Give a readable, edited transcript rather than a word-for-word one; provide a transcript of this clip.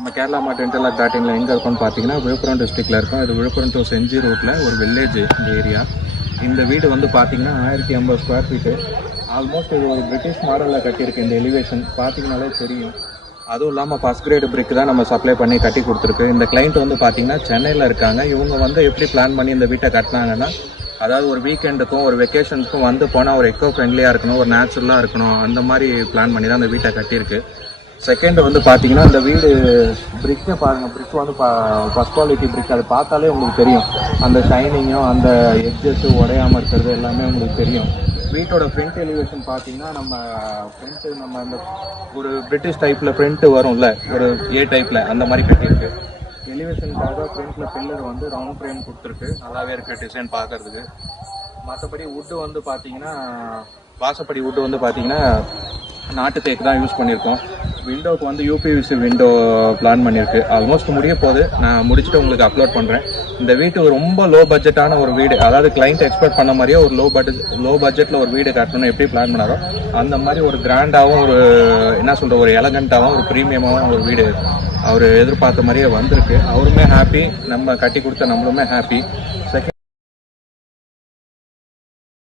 நம்ம கேரளா மார்ட் இன்டர்லாக்.in எங்கே இருக்கும்னு பார்த்தீங்கன்னா விழுப்புரம் டிஸ்ட்ரிக்டில் இருக்கும். இது விழுப்புரம் டு செஞ்சி ரோட்டில் ஒரு வில்லேஜ் இந்த ஏரியா. இந்த வீடு வந்து பார்த்தீங்கன்னா 1050 ஸ்கொயர் ஃபீட்டு. ஆல்மோஸ்ட் இது ஒரு பிரிட்டிஷ் மாடலில் கட்டியிருக்கு. இந்த எலிவேஷன் பார்த்தீங்கனாலே தெரியும். அதுவும் இல்லாமல் ஃபஸ்ட் கிரேடு பிரிக் தான் நம்ம சப்ளை பண்ணி கட்டி கொடுத்துருக்கு. இந்த கிளைண்ட் வந்து பார்த்தீங்கன்னா சென்னையில் இருக்காங்க. இவங்க வந்து எப்படி பிளான் பண்ணி இந்த வீட்டை கட்டினாங்கன்னா, அதாவது ஒரு வீக்கெண்டுக்கும் ஒரு வெக்கேஷனுக்கும் வந்து போனால் ஒரு எக்கோ ஃப்ரெண்ட்லியாக இருக்கணும், ஒரு நேச்சுரலாக இருக்கணும், அந்த மாதிரி பிளான் பண்ணி தான் இந்த வீட்டை கட்டியிருக்கு. செகண்ட் வந்து பார்த்தீங்கன்னா இந்த வீடு பிரிக்கை பாருங்கள். பிரிக் வந்து ஃபஸ்ட் குவாலிட்டி பிரிக். அது பார்த்தாலே உங்களுக்கு தெரியும். அந்த ஷைனிங்கும் அந்த எட்ஜஸ்ஸு உடையாமல் இருக்கிறது எல்லாமே உங்களுக்கு தெரியும். வீட்டோட ஃப்ரண்ட் எலிவேஷன் பார்த்தீங்கன்னா நம்ம அந்த ஒரு பிரிட்டிஷ் டைப்பில் ஃப்ரண்ட்டு வரும்ல, ஒரு ஏ டைப்பில் அந்த மாதிரி கட்டியிருக்கு. எலிவேஷனுக்காக ஃப்ரண்ட்டில் பில்லர் வந்து ரவுண்ட் ஃப்ரேம் கொடுத்துருக்கு. நல்லாவே இருக்குது டிசைன் பார்க்குறதுக்கு. மற்றபடி வுட்டு வந்து பார்த்தீங்கன்னா வாசப்படி வுட்டு வந்து பார்த்தீங்கன்னா நாட்டு தேக்கு தான் யூஸ் பண்ணியிருக்கோம். விண்டோவுக்கு வந்து யூபிவிசி விண்டோ பிளான் பண்ணியிருக்கு. ஆல்மோஸ்ட் முடிய போகுது. நான் முடிச்சுட்டு உங்களுக்கு அப்லோட் பண்ணுறேன். இந்த வீட்டு ரொம்ப லோ பட்ஜெட்டான ஒரு வீடு, அதாவது கிளைண்ட் எக்ஸ்பெக்ட் பண்ண மாதிரியே ஒரு லோ பட்ஜெட்டில் ஒரு வீடு கட்டணும்னு எப்படி பிளான் பண்ணாரோ அந்த மாதிரி ஒரு கிராண்டாகவும் ஒரு ஒரு எலகண்ட்டாகவும் ஒரு ப்ரீமியமாகவும் ஒரு வீடு அவர் எதிர்பார்த்த மாதிரியே வந்திருக்கு. அவருமே ஹாப்பி, நம்ம கட்டி கொடுத்த நம்மளுமே ஹாப்பி. செகண்ட்